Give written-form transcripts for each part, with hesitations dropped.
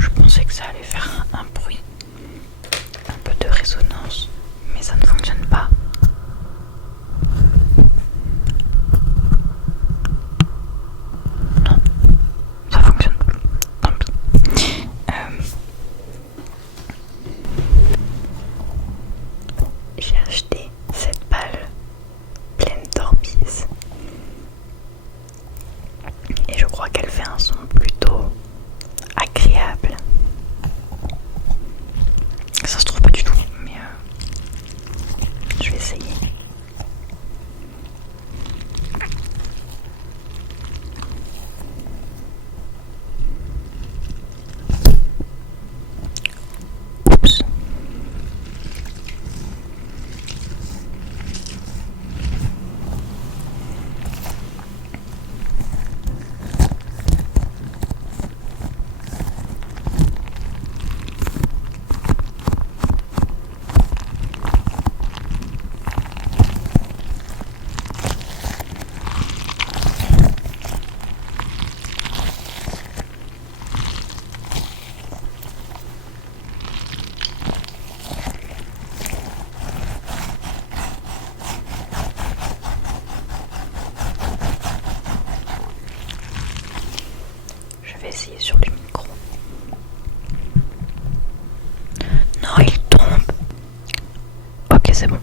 Je pensais que ça allait faire un bruit, un peu de résonance, mais ça ne fonctionne pas. Non, ça fonctionne pas. Tant pis. J'ai acheté cette balle pleine d'orbises et je crois qu'elle fait un son plutôt agréable. Ça se trouve pas du tout, mais je vais essayer. Oups. Je vais essayer sur le micro. Non, il tombe. Ok, c'est bon.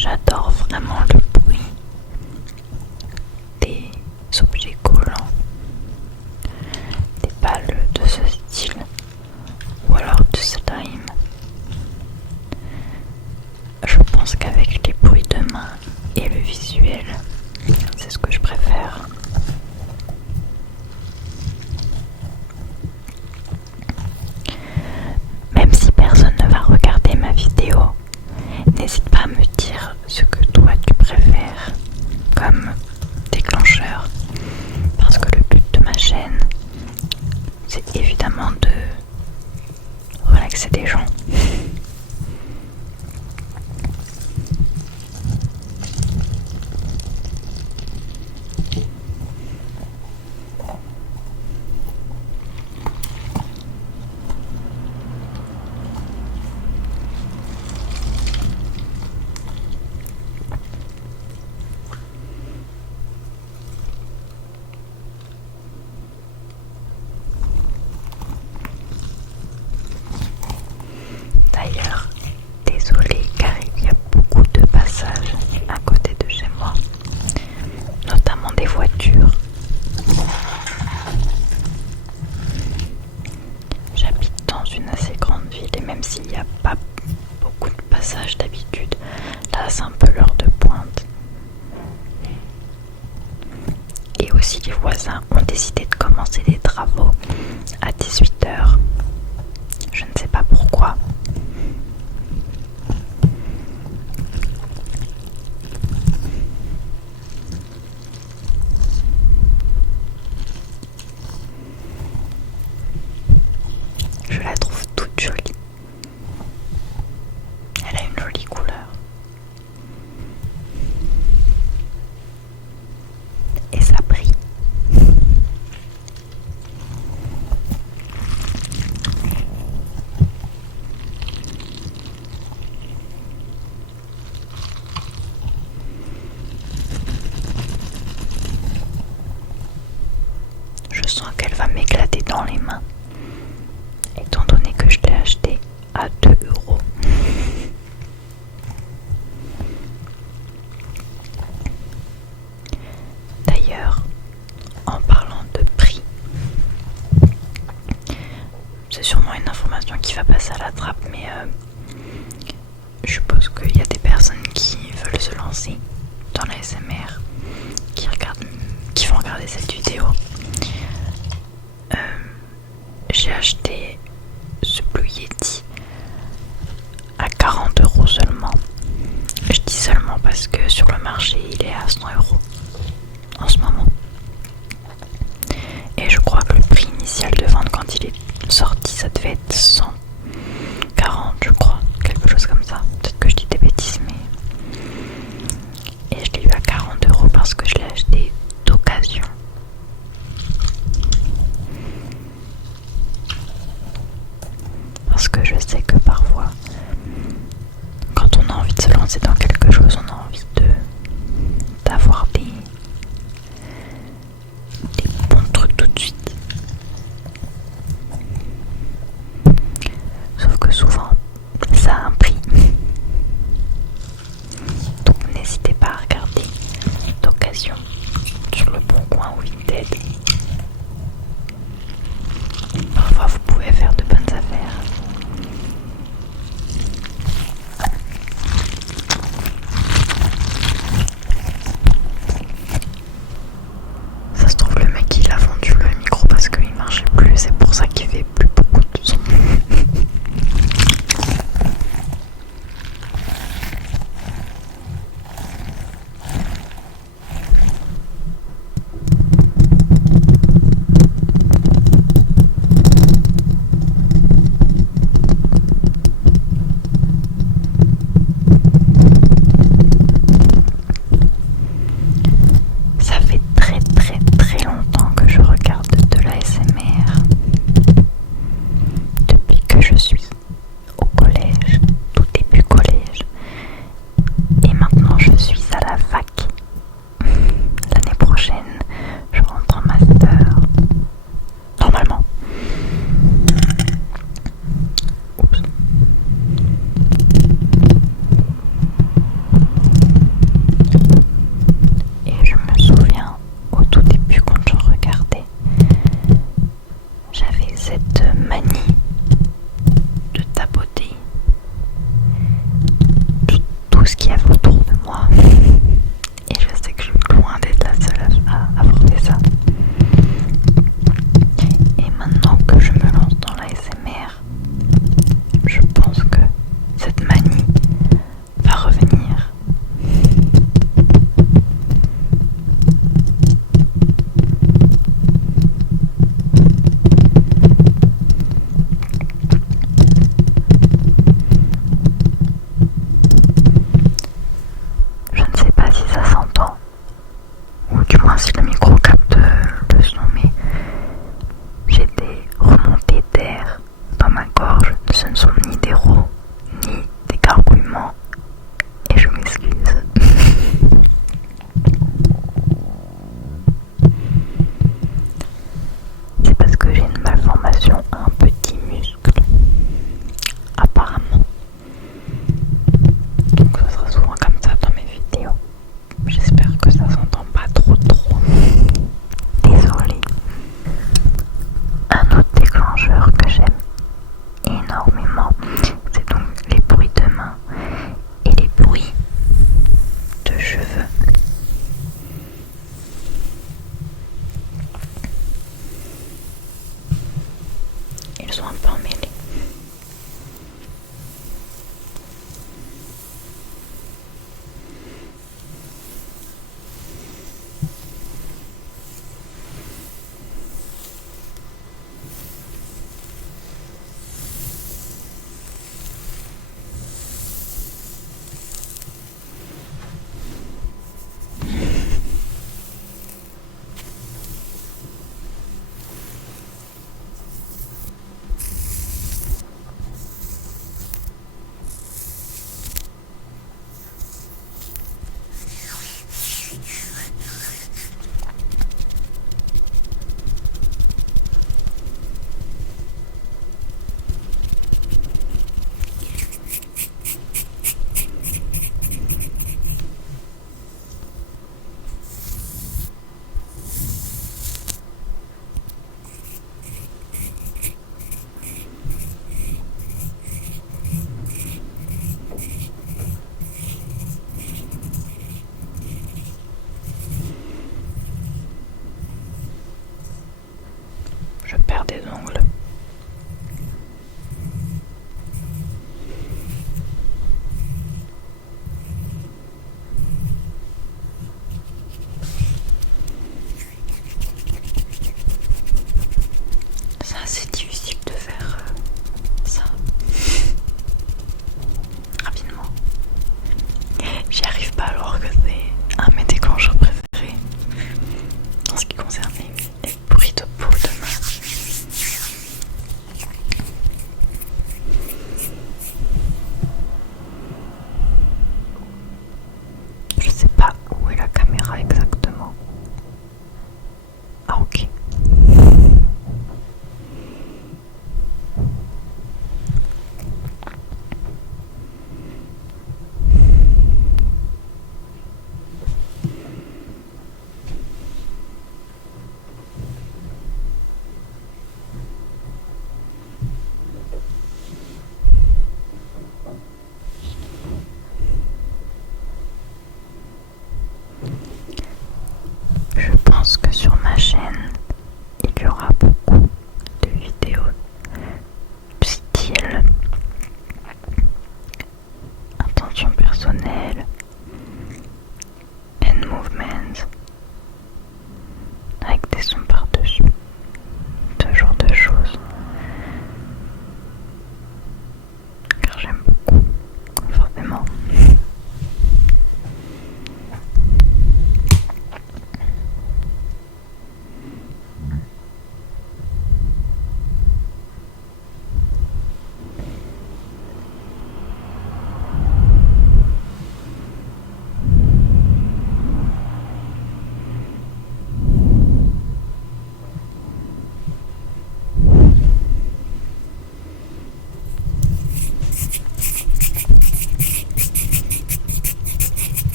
J'adore vraiment le bruit des objets collants, des balles de ce style ou alors du slime. Je pense qu'avec les bruits de main et le visuel, c'est ce que je préfère. Même si personne ne va regarder ma vidéo, n'hésite pas à me dire ce que toi tu préfères comme déclencheur, parce que le but de ma chaîne, c'est évidemment de relaxer des gens. voisins ont décidé de commencer des travaux à 18h. Je ne sais pas pourquoi. Je la trouve toute jolie. Elle a une jolie couleur. Et ça brille. Je sens qu'elle va m'éclater dans les mains, étant donné que je l'ai achetée à 2 €. D'ailleurs, en parlant de prix, c'est sûrement une information qui va passer à la trappe, mais je suppose qu'il y a des personnes qui veulent se lancer dans la SMR, qui vont regarder cette vidéo. J'ai acheté ce Blue Yeti à 40 € seulement. Je dis seulement parce que sur le marché il est à 100 € en ce moment. Et je crois que le prix initial de vente quand il est sorti ça devait être 140, je crois, quelque chose comme ça. Peut-être que je dis des bêtises, mais... Et je l'ai eu à 40 € parce que je l'ai acheté d'occasion. Parce que je sais que parfois, quand on a envie de se lancer dans quelque chose, on a envie d'avoir des bons trucs tout de suite. Sauf que souvent, ça a un prix. Donc n'hésitez pas à regarder d'occasion sur le Bon Coin ou Vinted. Parfois vous pouvez faire de bonnes affaires. Ça se trouve le mec il a vendu le micro parce qu'il marchait plus, c'est pour ça qu'il fait plus beaucoup de son. ils sont un peu emmêlés.